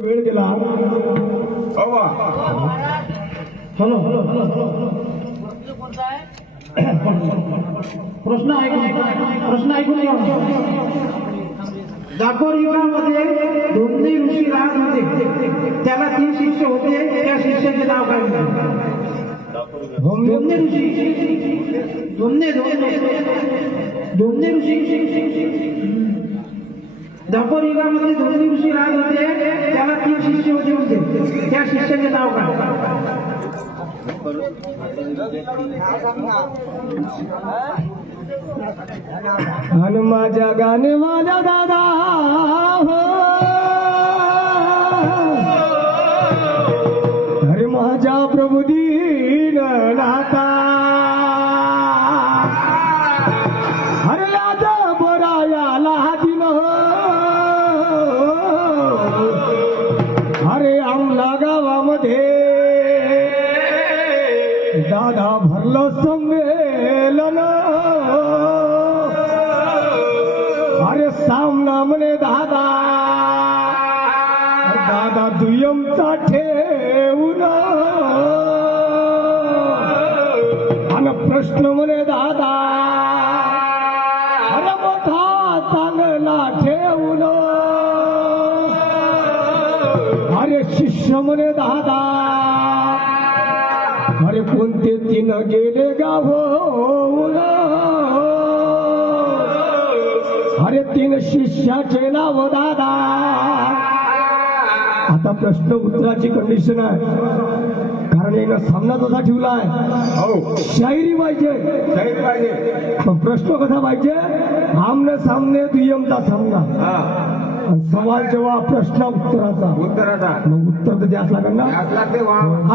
वेळ गेला. हॅलो प्रश्न ऐकून घ्या. दापोर युगामध्ये धोंडे ऋषी राहत होते. त्याला 3 शिष्य होते. त्या शिष्याचे नाव काय? धोंडे ऋषी. धोंडे ऋषी. दापोर युगामध्ये धोंडे ऋषी राहत होते. त्याला 3 शिष्य होते. त्या शिष्याचे नाव काय? आणि माझ्या गाणे माझ्या दादा अरे माझ्या प्रभू दीन नाथा अरे राजा बरायाला दिन अरे आमला गावामध्ये दादा भरलं संमेलन अरे सामना म्हणे दादा दादा दुय्यमचा ठेवून आणि प्रश्न म्हणे दादा अरे मोठा चांगला ठेवून अरे शिष्य म्हणे दादा अरे कोणते 3 गेले गावून अरे 3 शिष्याचे नाव दादा. आता प्रश्न उत्तराची कंडिशन आहे कारण यानं सामना कसा ठेवलाय. शायरी पाहिजे पण प्रश्न कसा पाहिजे आमने सामने दुय्यमचा सामना. सवाल जेव्हा प्रश्न उत्तराचा मग उत्तर तर द्यास लागेल ना.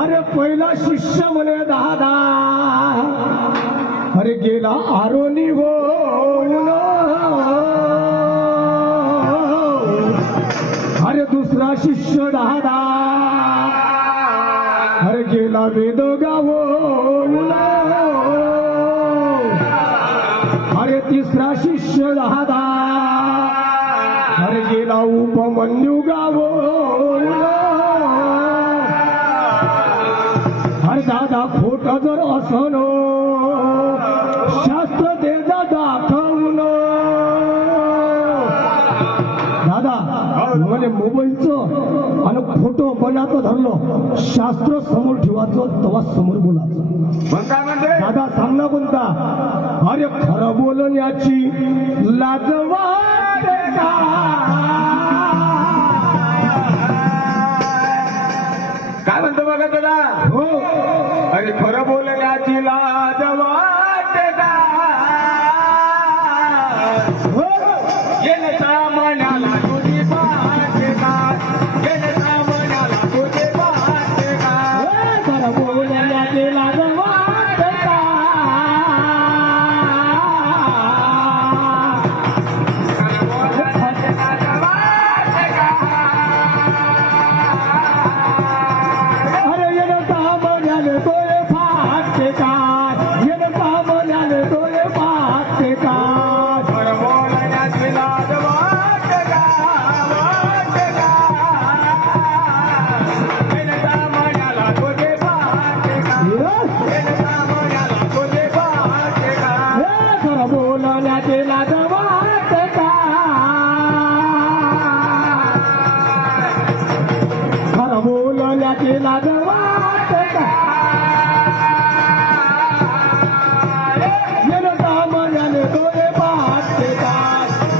अरे पहिला शिष्य म्हणे दादा अरे गेला आरोनी होऊन अरे दुसरा शिष्य दादा अरे गेला वेद गावून अरे तिसरा शिष्य दादा अरे गेला उपमन्यू गावून अरे दादा खोट जर असन शास्त्र देजा दाखवून दादा म्हणजे मोबाईलचं आणि फोटो बनाचं धरलं शास्त्र समोर ठेवायचं तेव्हा समोर बोलायचं. दादा सामना कोणता अरे खरं बोलण्याची लाज वाटते का काय म्हणतो बघा दादा. हो अरे खरं बोलण्याची लाज वाटते का येणे सामान्याला तुझी पाहते का येणे सामान्याला तुझी पाहते का खरं बोलण्याची लाज वाटते का अरे येणं सामान्याने तोय फाटते का येणं सामान्याने तोय फाटते का खरं बोलण्याची लाज वाटते का वाटते का येणे सामान्याला तुझी पाहते का येणे सामान्याला तुझी पाहते का खरं बोलण्याची लाज वाटते का खरं बोलण्याची लाज वाटते का येणं सामान्याने तोय फाटते का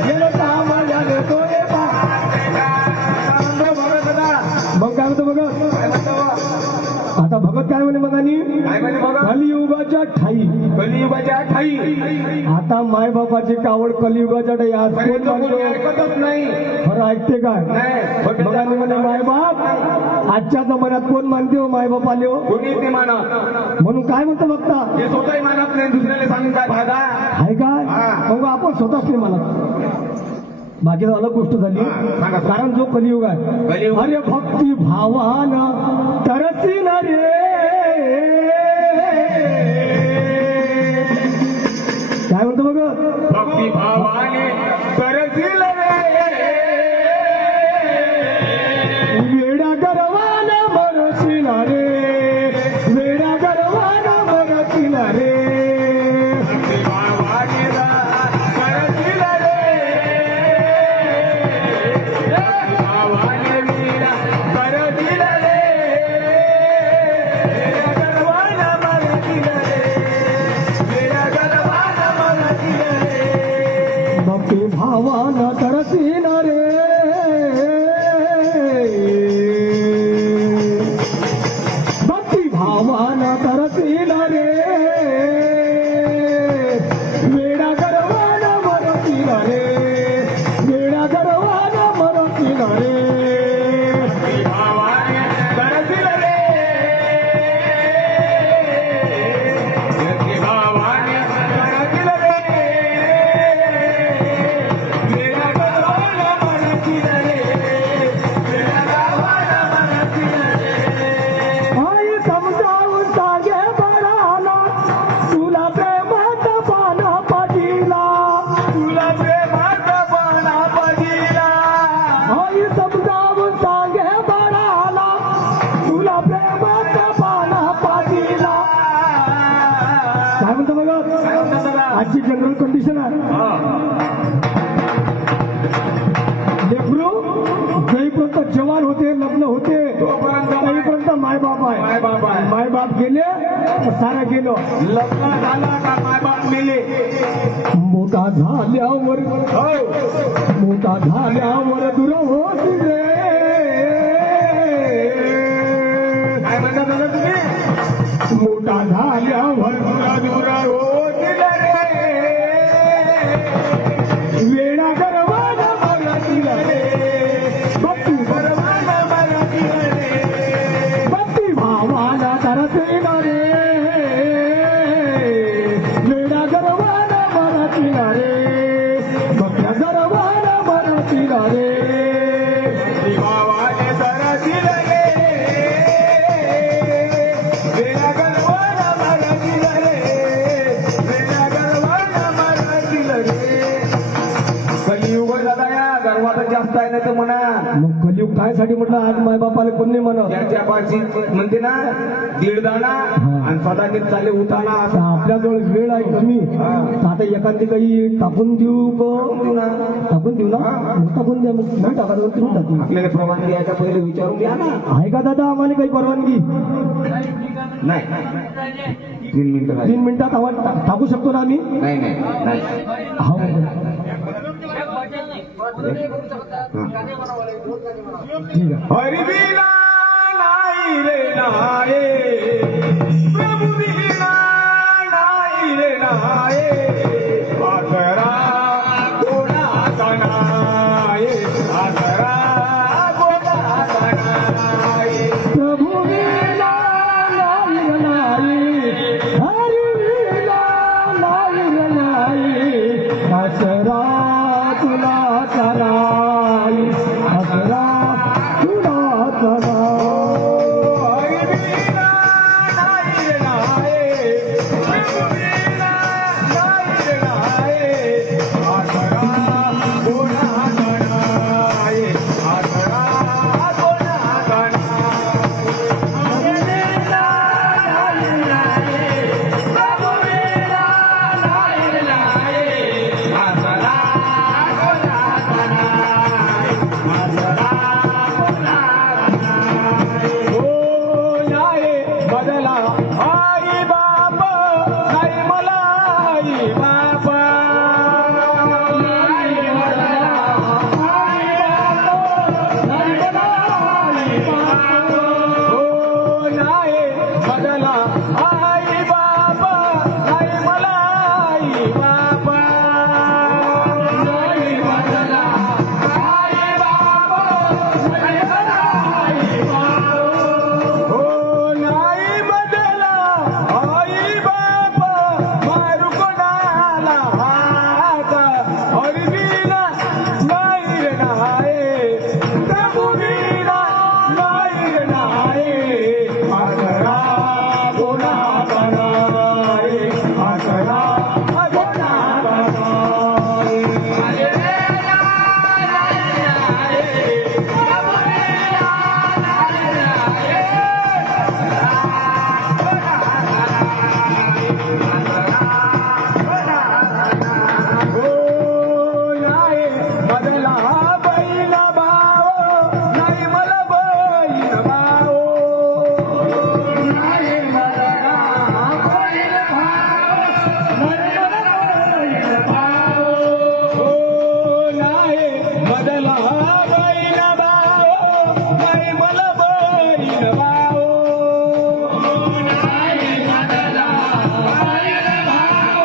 येणं सामान्याने तोय फाटते का. मग काय म्हणतो भगत काय म्हणतो आता भगत काय म्हणे मगानी काय म्हणे बघा कलियुगाच्या ठाई कलियुगाच्या ठाई आता मायबापाची कावड कलियुगाच्या ठाई आज कोण कोणी मानतो ऐकतच नाही. खरं ऐकते काय नाही. मगानी म्हणे मायबाप आजच्या जमान्यात कोण मानते हो मायबाप आले हो कोणीच नाही मानत. म्हणून काय म्हणतो बघता हे स्वतःही मानत नाही दुसऱ्याला सांगून काय फायदा. आहे काय हा. मग आपण स्वतःच नाही म्हणत. बाकी अलग गोष्ट झाली सांगा. कारण जो कलियुग आहे कलियुग. अरे भक्ती भावान तरसीन रे काय म्हणतो बघ भक्ती भावाने तरसील रे विमान होते लग्न होते तोपर्यंत मायबाप आहे. मायबाप आहे. मायबाप गेले सारं गेलो. लग्न झालं का मायबाप मेले. मोठा झाल्यावर मोठा झाल्यावर दूर होती रे. काय म्हणता दादा तुम्ही. मोठा झाल्यावर दूर होतील रे. वेळा गर्वान मराठीला रे. भक्ती परवान मराठीला रे. भक्ती भावाला तरसेना रे. वेळा गर्वान मराठीला रे. भक्त्या गर्वान मराठीला रे. भावाने दरातील रे. वेळा गरवान मराठील रे. वेळा गरवान मराठील रे. कलियुग दादा या गर्वात जास्त आहे ना तर म्हणा. मग कलियुग काय साठी म्हटलं आज मायबापाला कोण नाही म्हणत. ज्याच्या पाशी म्हणते ना दीड दाणा आणि सदानीत चाले उताना आता असं आपल्याजवळ वेळ आहे कमी. तर आता एखादी काही टाकून देऊ देऊ ना. टाकून देऊ ना. मग टाकून द्या. मग नाही टाकायचं तुम्ही टाकून आपल्याला परवानगी यायच्या पहिले विचारून घ्या ना. आहे का दादा आम्हाला काही परवानगी. नाही 3 मिनिटं झाली. 3 मिनिटात आवाज टाकू शकतो ना आम्ही. नाही नाही नाही हो ठीक आहे. हरिबिना नाही रे नाये. प्रभू बिना नाही रे नाये. आसरा कोणाचा नाये. आसरा कोणाचा नाये. प्रभू लीला नाही रे नाही. हरी लीला नाही रे नाही. आसरा तुला कराई. आसरा तुला कराई. हरिबिना नाही रे नाये. प्रभू बिना नाही रे नाये. आसरा कोणाचा नाये. आसरा कोणाचा नाये. बदला आई बाप नाही मला आई बाप. हो नाही बदला आई बाप नाही मला आई बाप. नाही बदला आई बाप नाही मला आई बाप. हो नाही बदला आई बाप मारू कोणाला हात. हरिबिना नाही रे नाये. प्रभुबिना नाही रे नाये. आसरा कोणाचा नाये. आसरा कोणाचा नाये. हो नाही बदला बैल भाव नाही मला बैल भाव. नाही बदला बैल भाव नाही मला बैल भाव. हो नाही बदला बैल भाव नाही मला बैल भाव. नाही बदला बैल भाव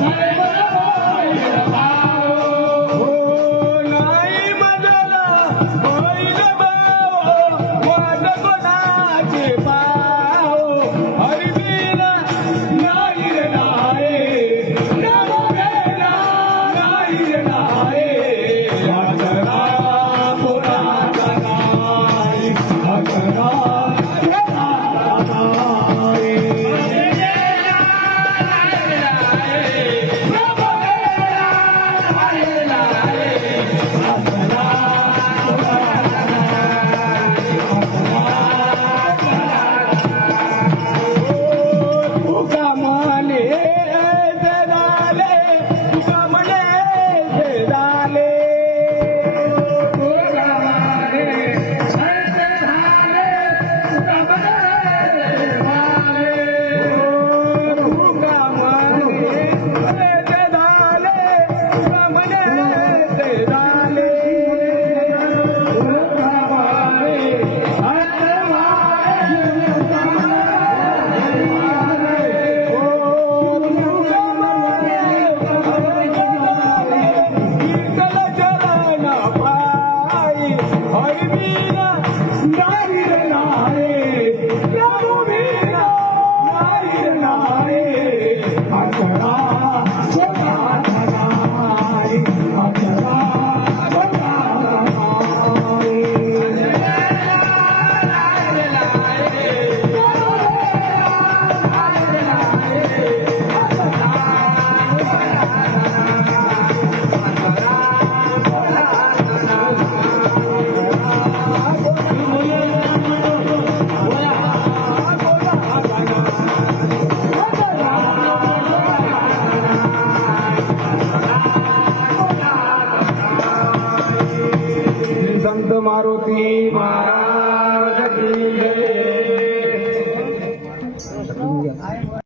नाही मला बैल भाव. हो नाही बदला बैल भाव वाट कोणाचे पाव. हरिबिना नाही रे नाये. प्रभुबिना नाही रे नाये. आसरा कोणाचा नाये. आसरा